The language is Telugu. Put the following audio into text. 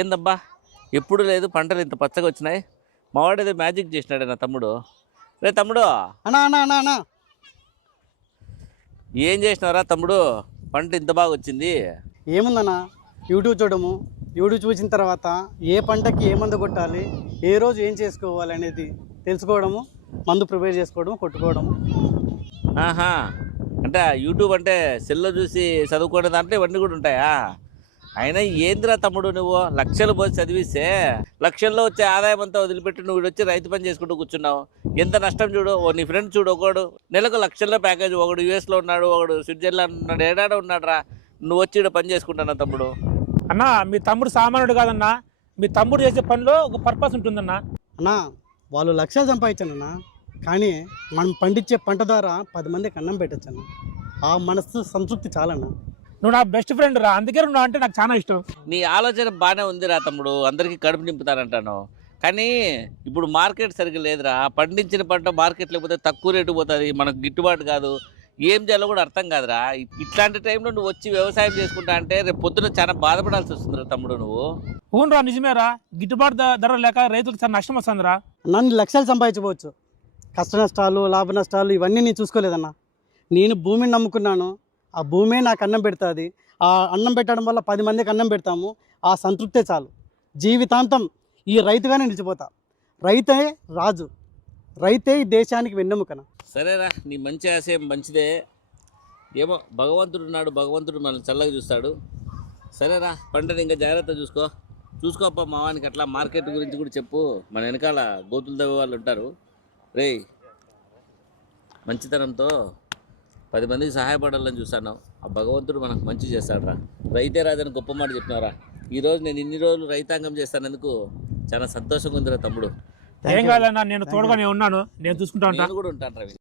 ఏందబ్బా ఎప్పుడు లేదు పంటలు ఇంత పచ్చగా వచ్చినాయి. మావాడు ఏదో మ్యాజిక్ చేసినాడే నా తమ్ముడు. రే తమ్ముడు, అన్నా అన్నా అన్నా అన్నా ఏం చేసినారా తమ్ముడు? పంట ఇంత బాగా వచ్చింది. ఏముందన్నా, యూట్యూబ్ చూడము. యూట్యూబ్ చూసిన తర్వాత ఏ పంటకి ఏ మందు కొట్టాలి, ఏ రోజు ఏం చేసుకోవాలి అనేది తెలుసుకోవడము, మందు ప్రిపేర్ చేసుకోవడము, కొట్టుకోవడము. ఆహా, అంటే యూట్యూబ్ అంటే సెల్లో చూసి చదువుకునే దాంట్లో ఇవన్నీ కూడా ఉంటాయా? అయినా ఏందిరా తమ్ముడు, నువ్వు లక్షలు పోసి చదివిస్తే లక్షల్లో వచ్చే ఆదాయం అంతా వదిలిపెట్టి నువ్వు వచ్చి రైతు పని చేసుకుంటూ కూర్చున్నావు. ఎంత నష్టం చూడు. నీ ఫ్రెండ్ చూడు, ఒకడు నెలకు లక్షల్లో ప్యాకేజ్, ఒకడు యూఎస్లో ఉన్నాడు, ఒకడు స్విట్జర్లాండ్ ఉన్నాడు, ఏడాడ ఉన్నాడు రా. నువ్వు వచ్చి ఇక్కడ పని చేసుకుంటున్నావు తమ్ముడు. అన్నా, మీ తమ్ముడు సామాన్యుడు కాదన్నా. మీ తమ్ముడు చేసే పనిలో ఒక పర్పస్ ఉంటుందన్నా. అన్నా, వాళ్ళు లక్షలు సంపాదించానన్నా, కానీ మనం పండించే పంట ద్వారా 10 మందికి అన్నం పెట్టచ్చన్న. ఆ మనసు సంతృప్తి చాలన్నా. నువ్వు నా బెస్ట్ ఫ్రెండ్ రా, అందుకే నువ్వు అంటే నాకు చాలా ఇష్టం. నీ ఆలోచన బాగానే ఉంది రా తమ్ముడు, అందరికీ కడుపు నింపుతానంటాను. కానీ ఇప్పుడు మార్కెట్ సరిగ్గా లేదురా. పండించిన పంట మార్కెట్ లేకపోతే తక్కువ రేటు పోతుంది, మనకు గిట్టుబాటు కాదు. ఏం చేయాలో కూడా అర్థం కాదురా. ఇట్లాంటి టైంలో నువ్వు వచ్చి వ్యవసాయం చేసుకుంటా అంటే రేపు పొద్దున చాలా బాధపడాల్సి వస్తుందిరా తమ్ముడు నువ్వు. అవునరా, నిజమేరా. గిట్టుబాటు ధర లేక రైతులకు చాలా నష్టం వస్తుందిరా. నన్ను లక్షలు సంపాదించవచ్చు, కష్ట నష్టాలు లాభ నష్టాలు ఇవన్నీ నేను చూసుకోలేదన్నా. నేను భూమిని నమ్ముకున్నాను, ఆ భూమే నాకు అన్నం పెడుతుంది. ఆ అన్నం పెట్టడం వల్ల 10 మందికి అన్నం పెడతాము. ఆ సంతృప్తే చాలు. జీవితాంతం ఈ రైతుగానే నిలిచిపోతా. రైతే రాజు, రైతే ఈ దేశానికి వెన్నెముకన. సరేరా, నీ మంచి ఆశయం మంచిదే. ఏమో భగవంతుడు ఉన్నాడు, భగవంతుడు మనల్ని చల్లగా చూస్తాడు. సరేరా, పంటని ఇంకా జాగ్రత్త చూసుకోప్ప మావానికి. అట్లా మార్కెట్ గురించి కూడా చెప్పు. మన వెనకాల గోతులు తవ్వే వాళ్ళు ఉంటారు. రేయ్, మంచితనంతో 10 మందికి సహాయపడాలని చూస్తున్నావు. ఆ భగవంతుడు మనకు మంచి చేస్తాడు రా. రైతే రాదని గొప్ప మాట చెప్పినారా. ఈరోజు నేను ఇన్ని రోజులు రైతాంగం చేస్తానందుకు చాలా సంతోషంగా ఉందిరా తమ్ముడు. ఏం కాదన్నా, నేను తోడుగానే ఉన్నాను, నేను చూసుకుంటా ఉంటాను. నేను కూడా ఉంటాను రవి.